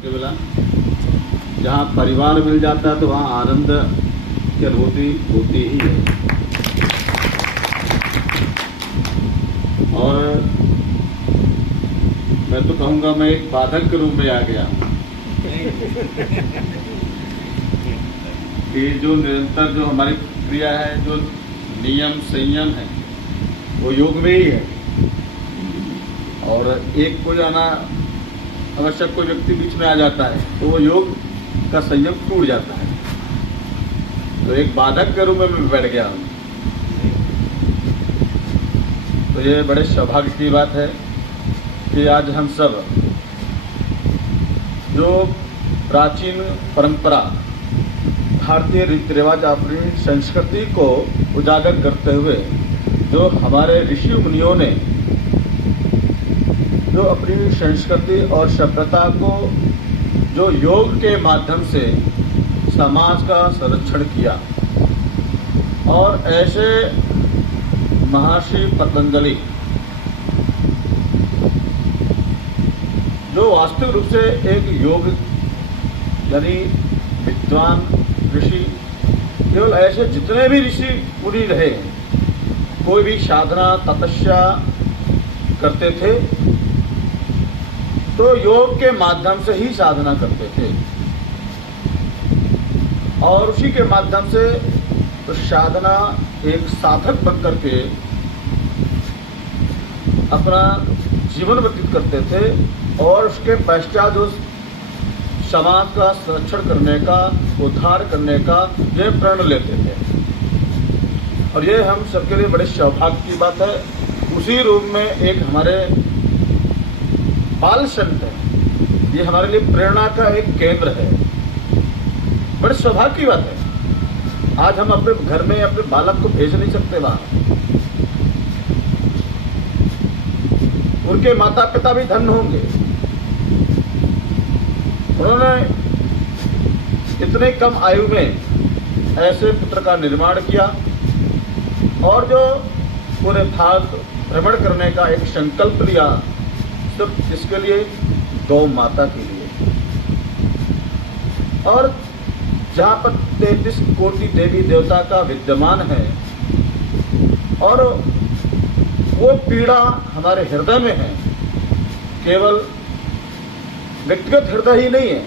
केवल जहाँ परिवार मिल जाता है तो वहाँ आनंद की अनुभूति होती ही है। और मैं तो कहूँगा मैं एक बाधक के रूप में आ गया कि जो निरंतर जो हमारी क्रिया है, जो नियम संयम है, वो योग में ही है। और एक को जाना आवश्यक, कोई व्यक्ति बीच में आ जाता है तो वो योग का संयम टूट जाता है। तो एक बाधक के रूप में मैं बैठ गया हूँ। तो ये बड़े सौभाग्य की बात है कि आज हम सब जो प्राचीन परंपरा, भारतीय रीति रिवाज, अपनी संस्कृति को उजागर करते हुए जो हमारे ऋषि मुनियों ने जो अपनी संस्कृति और सभ्यता को जो योग के माध्यम से समाज का संरक्षण किया, और ऐसे महर्षि पतंजलि जो वास्तविक रूप से एक योग यानी विद्वान ऋषि, केवल ऐसे जितने भी ऋषि मुनि रहे, कोई भी साधना तपस्या करते थे तो योग के माध्यम से ही साधना करते थे, और उसी के माध्यम से तो साधना एक साधक बनकर के अपना जीवन व्यतीत करते थे, और उसके पश्चात उस समाज का संरक्षण करने का, उद्धार करने का ये प्रण लेते थे। और ये हम सबके लिए बड़े सौभाग्य की बात है। उसी रूप में एक हमारे बाल संत है, ये हमारे लिए प्रेरणा का एक केंद्र है। बड़े सौभाग्य की बात है। आज हम अपने घर में अपने बालक को भेज नहीं सकते बाहर। उनके माता पिता भी धन्य होंगे, उन्होंने इतने कम आयु में ऐसे पुत्र का निर्माण किया, और जो पूरे भारत भ्रमण करने का एक संकल्प लिया, सिर्फ इसके लिए गौ माता के लिए। और जहाँ पर 33 कोटि देवी देवता का विद्यमान है, और वो पीड़ा हमारे हृदय में है, केवल व्यक्तिगत हृदय ही नहीं है,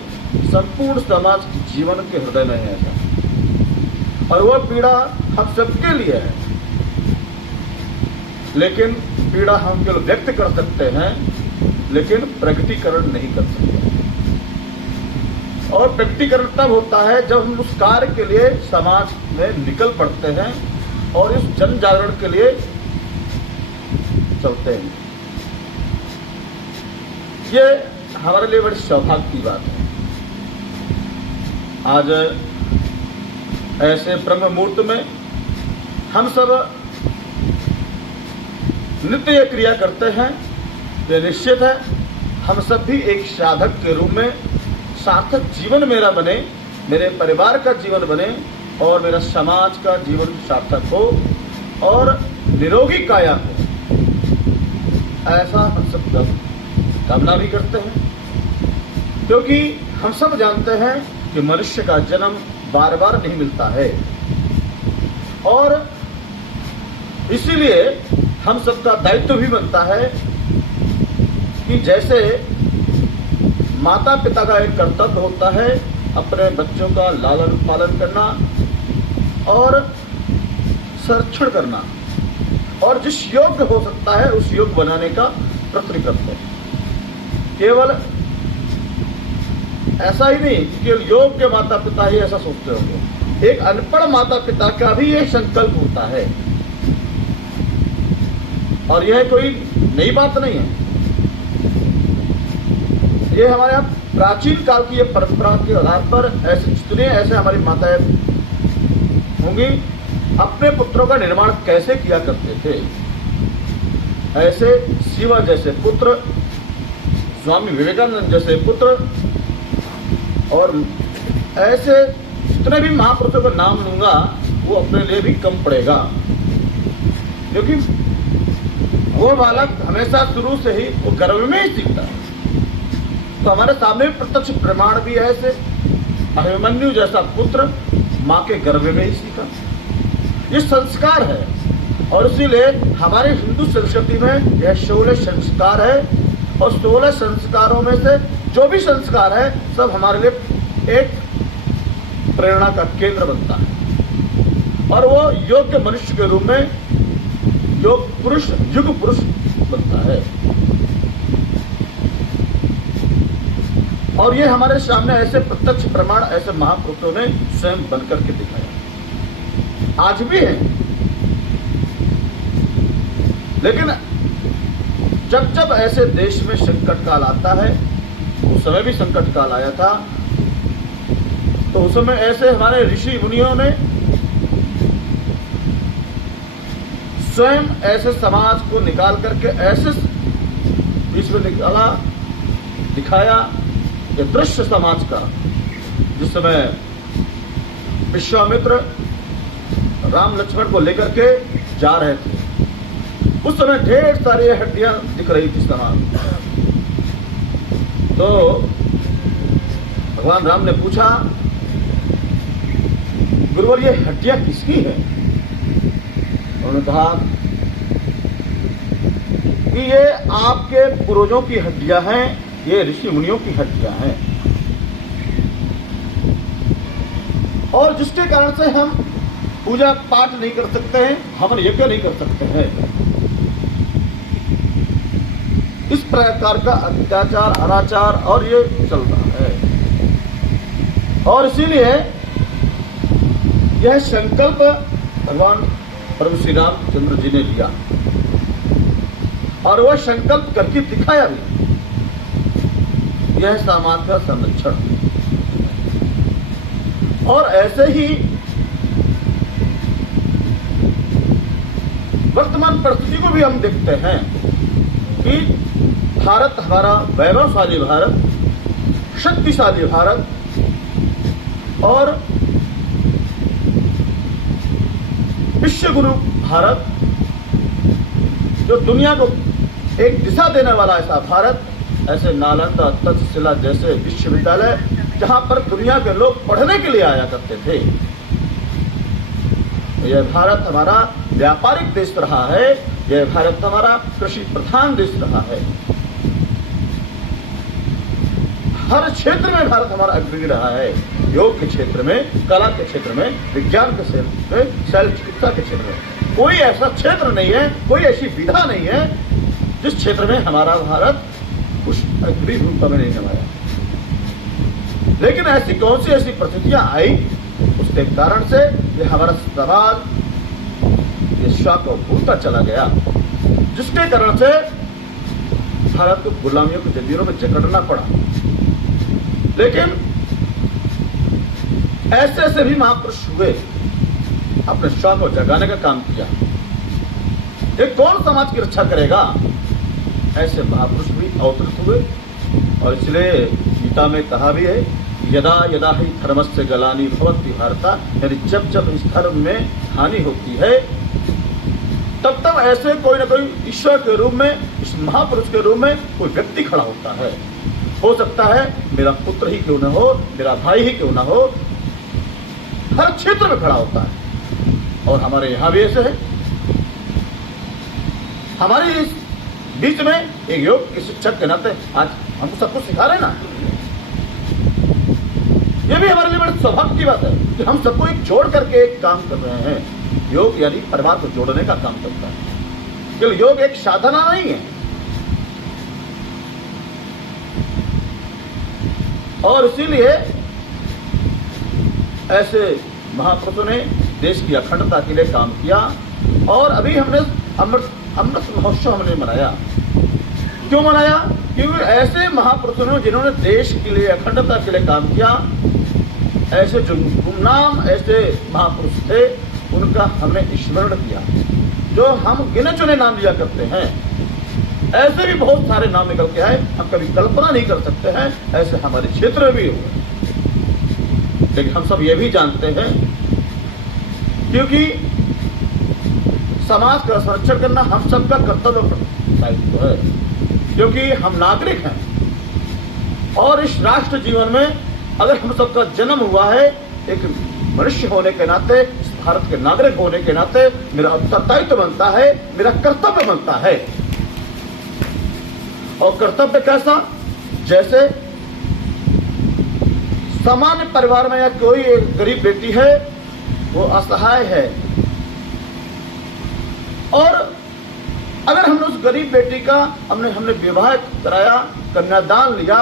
संपूर्ण समाज के जीवन के हृदय में है ऐसा। और वो पीड़ा हम सबके लिए है, लेकिन पीड़ा हम केवल व्यक्त कर सकते हैं, लेकिन प्रकटीकरण नहीं कर सकते। और प्रकटीकरण तब होता है जब हम उस कार्य के लिए समाज में निकल पड़ते हैं और इस जन जागरण के लिए चलते हैं। ये हमारे लिए बड़ी सौभाग्य की बात है। आज ऐसे ब्रह्म मुहूर्त में हम सब नित्य ये क्रिया करते हैं, ये निश्चित है हम सब भी एक साधक के रूप में सार्थक जीवन मेरा बने, मेरे परिवार का जीवन बने, और मेरा समाज का जीवन सार्थक हो और निरोगी काया हो, ऐसा हम सब कामना भी करते हैं। क्योंकि हम सब जानते हैं कि मनुष्य का जन्म बार बार नहीं मिलता है, और इसीलिए हम सबका दायित्व भी बनता है कि जैसे माता पिता का एक कर्तव्य होता है अपने बच्चों का लालन पालन करना और संरक्षण करना, और जिस योग्य हो सकता है उस योग बनाने का प्रयत्न करते हैं। केवल ऐसा ही नहीं कि केवल योग्य माता पिता ही ऐसा सोचते होंगे, एक अनपढ़ माता पिता का भी एक संकल्प होता है, और यह कोई नई बात नहीं है। ये हमारे यहाँ प्राचीन काल की ये परंपरा के आधार पर ऐसे जितने ऐसे हमारी माताएं होंगी अपने पुत्रों का निर्माण कैसे किया करते थे। ऐसे शिवा जैसे पुत्र, स्वामी विवेकानंद जैसे पुत्र, और ऐसे जितने भी महापुरुषों का नाम लूंगा वो अपने लिए भी कम पड़ेगा, क्योंकि वो बालक हमेशा शुरू से ही वो गर्भ में ही सीखता है। तो हमारे सामने प्रत्यक्ष प्रमाण भी है ऐसे। अभिमन्यु जैसा पुत्र माँ के गर्भ में ही सीखा, ये संस्कार है। और इसीलिए हमारे हिंदू संस्कृति में यह 16 संस्कार है, और 16 संस्कारों में से जो भी संस्कार है सब हमारे लिए एक प्रेरणा का केंद्र बनता है, और वो योग्य मनुष्य के रूप में योग पुरुष, युग पुरुष बनता है। और ये हमारे सामने ऐसे प्रत्यक्ष प्रमाण ऐसे महापुरुषों ने स्वयं बनकर के दिखाया, आज भी है। लेकिन जब जब ऐसे देश में संकट काल आता है, उस समय भी संकट काल आया था, तो उस समय ऐसे हमारे ऋषि मुनियों ने स्वयं ऐसे समाज को निकाल करके ऐसे बीच में निकाला, दिखाया ये दृश्य समाज का। जिस समय विश्वामित्र राम लक्ष्मण को लेकर के जा रहे थे, उस समय ढेर सारी हड्डियां दिख रही थी समाज। तो भगवान राम ने पूछा, गुरुवर ये हड्डियां किसकी है? उन्होंने कहा कि ये आपके पूर्वजों की हड्डियां हैं, ये ऋषि मुनियों की हड्डियां हैं, और जिसके कारण से हम पूजा पाठ नहीं कर सकते हैं, हम यज्ञ नहीं कर सकते हैं। इस प्रकार का अत्याचार, अनाचार और ये चल रहा है। और इसीलिए यह संकल्प भगवान प्रभु श्री रामचंद्र जी ने लिया, और वह संकल्प करके दिखाया भी। यह समाज का संरक्षण। और ऐसे ही वर्तमान परिस्थिति को भी हम देखते हैं कि भारत हमारा वैभवशाली भारत, शक्तिशाली भारत, और विश्व गुरु भारत, जो दुनिया को एक दिशा देने वाला ऐसा भारत, ऐसे नालंदा, तक्षशिला जैसे विश्वविद्यालय जहां पर दुनिया के लोग पढ़ने के लिए आया करते थे। यह भारत हमारा व्यापारिक देश रहा है, यह भारत हमारा कृषि प्रधान देश रहा है। हर क्षेत्र में भारत हमारा अग्रणी रहा है, योग के क्षेत्र में, कला के क्षेत्र में, विज्ञान के क्षेत्र में, शैल चिकित्सा के क्षेत्र में। कोई ऐसा क्षेत्र नहीं है, कोई ऐसी विधा नहीं है जिस क्षेत्र में हमारा भारत उस अग्रणी भूमिका में नहीं नमाया। लेकिन ऐसी कौन सी ऐसी परिस्थितियां आई, उसके कारण से ये हमारा समाज ये शाख और भूलता चला गया, जिसके कारण से भारत को गुलामियों की जंजीरों में जकड़ना पड़ा। लेकिन ऐसे ऐसे भी महापुरुष हुए, अपने शौक को जगाने का काम किया। ये कौन समाज की रक्षा करेगा? ऐसे महापुरुष भी अवतरित हुए। और इसलिए गीता में कहा भी है, यदा यदा ही धर्मस्य गलानी भवति भारता, यानी जब जब इस धर्म में हानि होती है, तब तब ऐसे कोई ना कोई ईश्वर के रूप में, इस महापुरुष के रूप में कोई व्यक्ति खड़ा होता है। हो सकता है मेरा पुत्र ही क्यों न हो, मेरा भाई ही क्यों न हो, हर क्षेत्र में खड़ा होता है। और हमारे यहां भी ऐसे है। हमारे इस बीच में एक योग के शिक्षक के नाते आज हमको सब कुछ सिखा रहे ना, ये भी हमारे लिए बड़े सौभाग्य की बात है कि हम सबको एक जोड़ करके एक काम कर रहे हैं। योग यानी परिवार को जोड़ने का काम करता है। केवल योग एक साधना नहीं है। और इसीलिए ऐसे महापुरुषों ने देश की अखंडता के लिए काम किया। और अभी हमने अमृत महोत्सव हमने मनाया। क्यों मनाया? क्योंकि ऐसे महापुरुषों ने जिन्होंने देश के लिए, अखंडता के लिए काम किया, ऐसे जो गुमनाम ऐसे महापुरुष थे, उनका हमने स्मरण किया। जो हम गिने चुने नाम लिया करते हैं, ऐसे भी बहुत सारे नाम निकल के आए, हम कभी कल्पना नहीं कर सकते हैं। ऐसे हमारे क्षेत्र में भी हुए। लेकिन हम सब ये भी जानते हैं, क्योंकि समाज का संरक्षण करना हम सबका कर्तव्य दायित्व है, क्योंकि हम नागरिक हैं। और इस राष्ट्र जीवन में अगर हम सबका जन्म हुआ है, एक मनुष्य होने के नाते, इस भारत के नागरिक होने के नाते मेरा उत्तरदायित्व बनता है, मेरा कर्तव्य बनता है। और कर्तव्य कैसा? जैसे सामान्य परिवार में या कोई एक गरीब बेटी है, वो असहाय है, और अगर हमने उस गरीब बेटी का हमने विवाह कराया, कन्यादान लिया,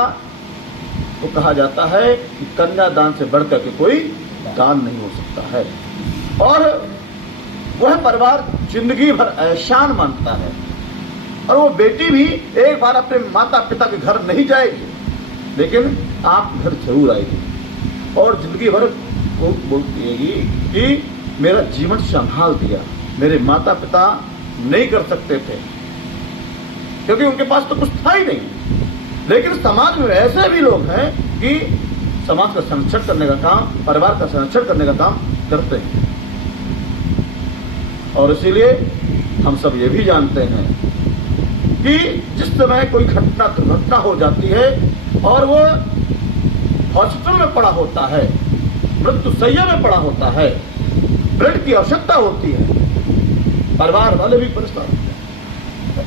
तो कहा जाता है कि कन्यादान से बढ़कर के कोई दान नहीं हो सकता है। और वह परिवार जिंदगी भर एहसान मानता है। और वो बेटी भी एक बार अपने माता पिता के घर नहीं जाएगी, लेकिन आप घर जरूर आएगी और जिंदगी भर वो बोलती है कि मेरा जीवन संभाल दिया, मेरे माता पिता नहीं कर सकते थे क्योंकि उनके पास तो कुछ था ही नहीं। लेकिन समाज में ऐसे भी लोग हैं कि समाज का संरक्षण करने का काम, परिवार का संरक्षण करने का काम करते हैं। और इसीलिए हम सब ये भी जानते हैं कि जिस समय कोई दुर्घटना हो जाती है और वो हॉस्पिटल में पड़ा होता है, मृत्युशैया में पड़ा होता है, ब्लड की आवश्यकता होती है, परिवार वाले भी परेशान होते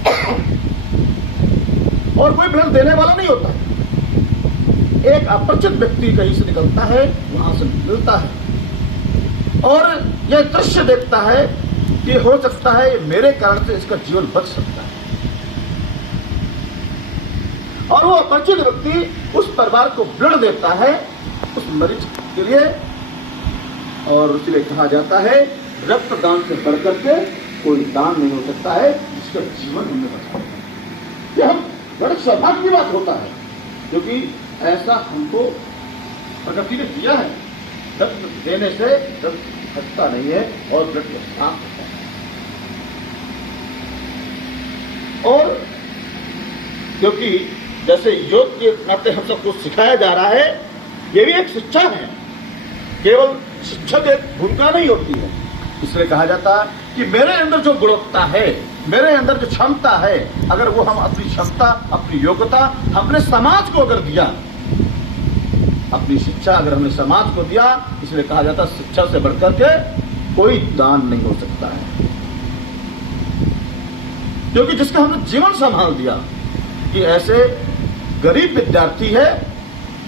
हैं और कोई ब्लड देने वाला नहीं होता है। एक अपरिचित व्यक्ति कहीं से निकलता है, वहां से मिलता है और यह दृश्य देखता है कि हो सकता है मेरे कारण से इसका जीवन बच सकता है। और वो अपरिचित व्यक्ति उस परिवार को ब्लड देता है उस मरीज के लिए। और इसलिए कहा जाता है रक्तदान से बढ़कर के कोई दान नहीं हो सकता है जिसका जीवन हमने बचाया। यह हम बड़े सौभाग्य की बात होता है क्योंकि ऐसा हमको प्रकृति ने दिया है। रक्त देने से रक्त घटता नहीं है और ब्लड साफ होता है। और क्योंकि जैसे योग के नाते हम सबको सिखाया जा रहा है, ये भी एक शिक्षा है, केवल शिक्षक एक भूमिका नहीं होती है। इसलिए कहा जाता है कि मेरे अंदर जो गुणवत्ता है, मेरे अंदर जो क्षमता है, अगर वो हम अपनी क्षमता, अपनी योग्यता हमने समाज को अगर दिया, अपनी शिक्षा अगर हमने समाज को दिया, इसलिए कहा जाता है शिक्षा से बढ़कर के कोई दान नहीं हो सकता है। क्योंकि जिसका हमने जीवन संभाल दिया कि ऐसे गरीब विद्यार्थी है,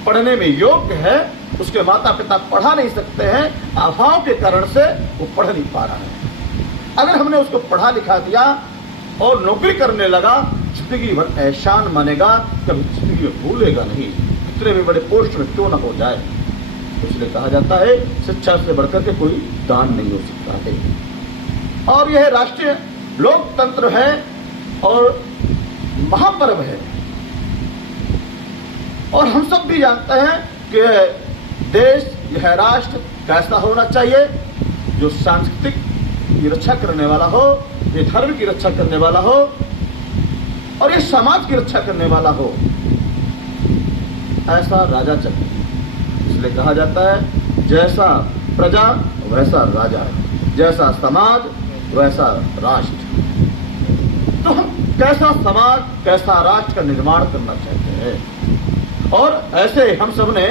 पढ़ने में योग्य है, उसके माता पिता पढ़ा नहीं सकते हैं, अभाव के कारण से वो पढ़ नहीं पा रहा है। अगर हमने उसको पढ़ा लिखा दिया और नौकरी करने लगा, जिंदगी भर एहसान मानेगा, कभी जिंदगी में भूलेगा नहीं, कितने भी बड़े पोस्ट में क्यों ना हो जाए। इसलिए कहा जाता है शिक्षा से बढ़कर के कोई दान नहीं हो सकता है। और यह राष्ट्रीय लोकतंत्र है और महापर्व है। और हम सब भी जानते हैं कि देश, यह राष्ट्र कैसा होना चाहिए, जो सांस्कृतिक की रक्षा करने वाला हो, ये धर्म की रक्षा करने वाला हो और ये समाज की रक्षा करने वाला हो, ऐसा राजा चाहिए। इसलिए कहा जाता है जैसा प्रजा वैसा राजा, जैसा समाज वैसा राष्ट्र। तो हम कैसा समाज, कैसा राष्ट्र का निर्माण करना चाहते हैं। और ऐसे हम सबने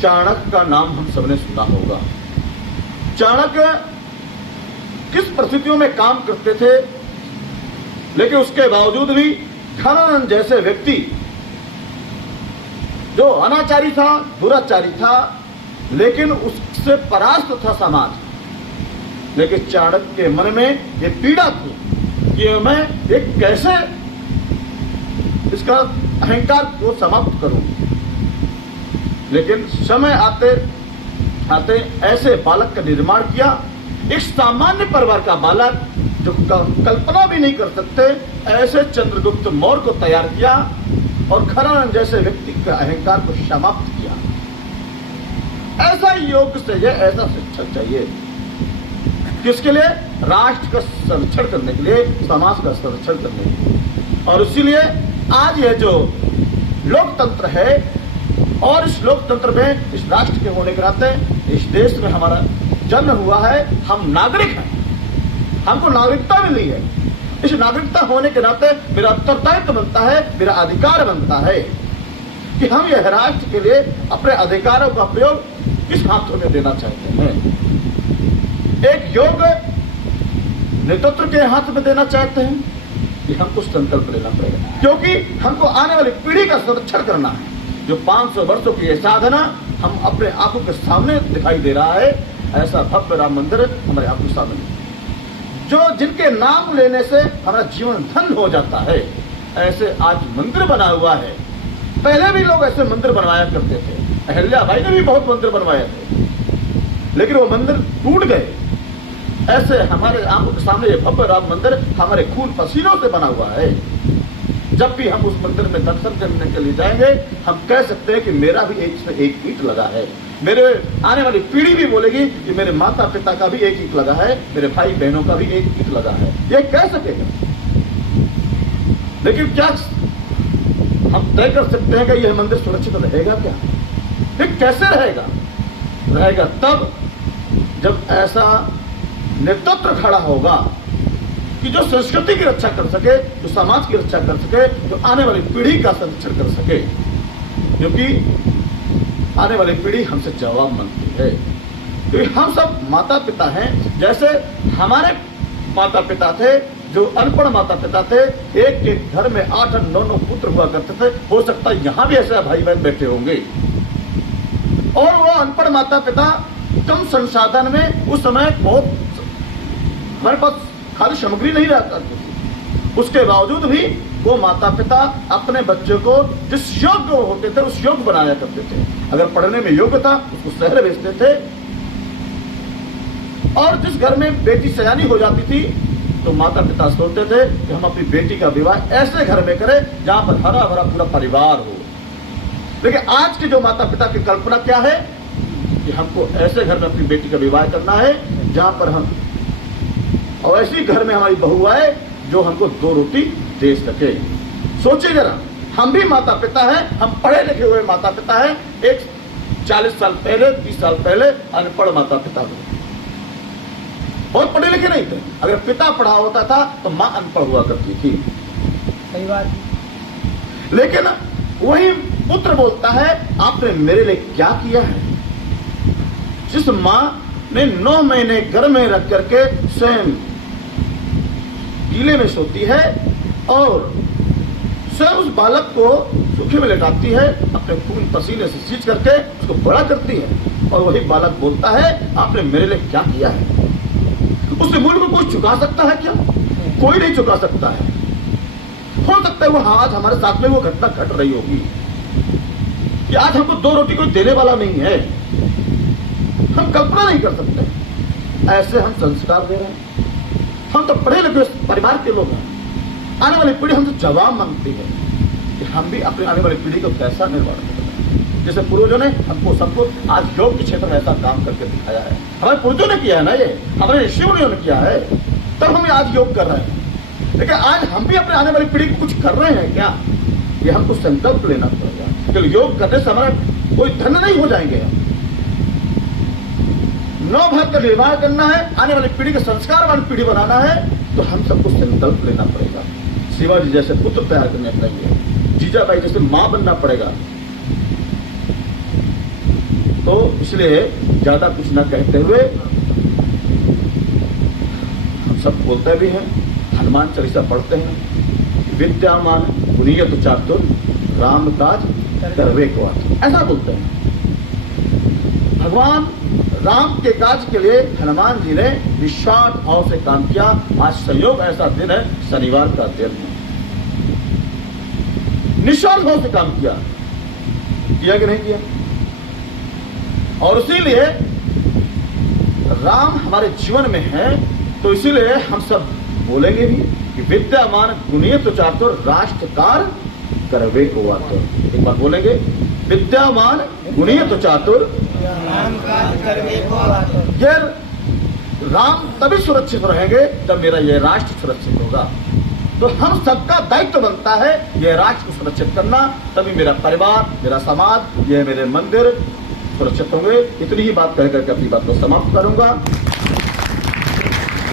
चाणक्य का नाम हम सबने सुना होगा। चाणक्य किस परिस्थितियों में काम करते थे, लेकिन उसके बावजूद भी धनानंद जैसे व्यक्ति जो अनाचारी था, दुराचारी था, लेकिन उससे परास्त था समाज। लेकिन चाणक्य के मन में ये पीड़ा थी कि मैं एक कैसे इसका अहंकार को समाप्त करूं। लेकिन समय आते आते ऐसे बालक का निर्माण किया, एक सामान्य परिवार का बालक जो कल्पना भी नहीं कर सकते, ऐसे चंद्रगुप्त मौर्य को तैयार किया और खरानंद जैसे व्यक्ति के अहंकार को समाप्त किया। ऐसा योग चाहिए, ऐसा शिक्षक चाहिए। किसके लिए? राष्ट्र का संरक्षण करने के लिए, समाज का संरक्षण करने के लिए। और इसीलिए आज यह जो लोकतंत्र है और इस लोकतंत्र में, इस राष्ट्र के होने के नाते, इस देश में हमारा जन्म हुआ है, हम नागरिक हैं, हमको नागरिकता मिली है। इस नागरिकता होने के नाते मेरा उत्तरदायित्व बनता है, मेरा अधिकार बनता है कि हम यह राष्ट्र के लिए अपने अधिकारों का प्रयोग किस हाथों में देना चाहते हैं। एक योग्य नेतृत्व के हाथ में देना चाहते हैं कि हमको संकल्प लेना पड़ेगा, क्योंकि हमको आने वाली पीढ़ी का संरक्षण करना है। जो 500 वर्षों की यह साधना हम अपने आंखों के सामने दिखाई दे रहा है, ऐसा भव्य राम मंदिर हमारे आंखों के सामने, जो जिनके नाम लेने से हमारा जीवन धन हो जाता है, ऐसे आज मंदिर बना हुआ है। पहले भी लोग ऐसे मंदिर बनवाया करते थे, अहिल्याबाई ने भी बहुत मंदिर बनवाए थे, लेकिन वो मंदिर टूट गए। ऐसे हमारे आंखों के सामने ये भव्य राम मंदिर हमारे खून पसीनों से बना हुआ है। जब भी हम उस मंदिर में दर्शन करने के लिए जाएंगे, हम कह सकते हैं कि मेरा भी एक से एक ईंट लगा है। मेरे आने वाली पीढ़ी भी बोलेगी कि मेरे माता पिता का भी एक ईंट लगा है, मेरे भाई बहनों का भी एक ईंट लगा है। ये कह सकेगा, लेकिन क्या हम तय कर सकते हैं कि यह मंदिर सुरक्षित रहेगा? क्या फिर कैसे रहेगा? रहेगा तब जब ऐसा नेतृत्व खड़ा होगा कि जो संस्कृति की रक्षा कर सके, जो समाज की रक्षा कर सके, जो आने वाली पीढ़ी का संरक्षण कर सके, क्योंकि आने वाली पीढ़ी हमसे जवाब मांगती है। क्योंकि हम सब माता पिता हैं। जैसे हमारे माता पिता थे, जो अनपढ़ माता पिता थे, एक एक घर में 8-9 पुत्र हुआ करते थे। हो सकता है यहां भी ऐसे भाई बहन बैठे होंगे। और वो अनपढ़ माता पिता कम संसाधन में, उस समय बहुत हमारे पास खाली सामग्री नहीं रहता थी, उसके बावजूद भी वो माता पिता अपने बच्चों को जिस योग्य होते थे उस योग्य बनाया करते थे। अगर पढ़ने में योग्य था उसको शहर भेजते थे, और जिस घर में बेटी सयानी हो जाती थी तो माता पिता सोचते थे कि हम अपनी बेटी का विवाह ऐसे घर में करें जहां पर हरा भरा पूरा परिवार हो। लेकिन आज के जो माता पिता की कल्पना क्या है कि हमको ऐसे घर में अपनी बेटी का विवाह करना है जहां पर हम, और ऐसी घर में हमारी बहू आए जो हमको 2 रोटी दे सके। सोचिए जरा, हम भी माता पिता हैं, हम पढ़े लिखे हुए माता पिता हैं। एक 40 साल पहले, 30 साल पहले अनपढ़ माता पिता थे, बहुत पढ़े लिखे नहीं थे। अगर पिता पढ़ा होता था तो मां अनपढ़ हुआ करती थी। सही बात। लेकिन वही पुत्र बोलता है, आपने मेरे लिए क्या किया है? जिस मां ने 9 महीने घर में रख करके स्वयं गीले में सोती है और स्वयं उस बालक को सूखे में लेटाती है, अपने खून पसीने से सींच करके उसको बड़ा करती है, और वही बालक बोलता है, आपने मेरे लिए क्या किया है? उससे मूल्य को कोई चुका सकता है क्या? कोई नहीं चुका सकता है। हो सकता है वो आज हमारे साथ में वो घटना घट रही होगी कि आज हमको 2 रोटी कोई देने वाला नहीं है, हम कल्पना नहीं कर सकते। ऐसे हम संस्कार दे रहे हैं। हम तो पढ़े लिखे परिवार के लोग हैं। आने वाली पीढ़ी हमसे जवाब मांगती है कि हम भी अपनी आने वाली पीढ़ी को कैसा निर्माण करें। जैसे पूर्वजों ने हमको सबको आज योग के क्षेत्र में ऐसा काम करके दिखाया है। हमारे पूर्वजों ने किया है ना, ये हमारे ऋषियों ने किया है, तब हम आज योग कर रहे हैं। लेकिन आज हम भी अपने आने वाली पीढ़ी को कुछ कर रहे हैं क्या? ये हमको संकल्प लेना पड़ेगा। क्योंकि योग करने से हमारा कोई धन नहीं हो जाएंगे। हम 9 भारत का निर्माण करना है, आने वाली पीढ़ी का संस्कार वाली पीढ़ी बनाना है, तो हम सबको संकल्प लेना पड़ेगा। शिवाजी जैसे पुत्र तैयार करने पड़ेंगे, जीजाबाई जैसे मां बनना पड़ेगा। तो इसलिए ज्यादा कुछ न कहते हुए हम सब बोलते भी हैं, हनुमान चालीसा पढ़ते हैं, विद्यामान गुणियत चातुर राम काज करवे को आतुर, ऐसा बोलते हैं। भगवान राम के काज के लिए हनुमान जी ने निस्वार्थ भाव से काम किया। आज संयोग ऐसा दिन है, शनिवार का दिन है, निस्वार्थ भाव से काम किया कि नहीं किया? और इसीलिए राम हमारे जीवन में है, तो इसीलिए हम सब बोलेंगे भी कि विद्यामान गुणियत चातुर राष्ट्रकार करवे को आतुर। एक बार बोलेंगे, विद्यामान गुणियत चातुर ये राम तभी सुरक्षित रहेंगे जब मेरा यह राष्ट्र सुरक्षित होगा। तो हम सबका दायित्व बनता है यह राष्ट्र को सुरक्षित करना, तभी मेरा परिवार, मेरा समाज, यह मेरे मंदिर सुरक्षित होंगे। इतनी ही बात कहकर के अपनी बात को समाप्त करूंगा।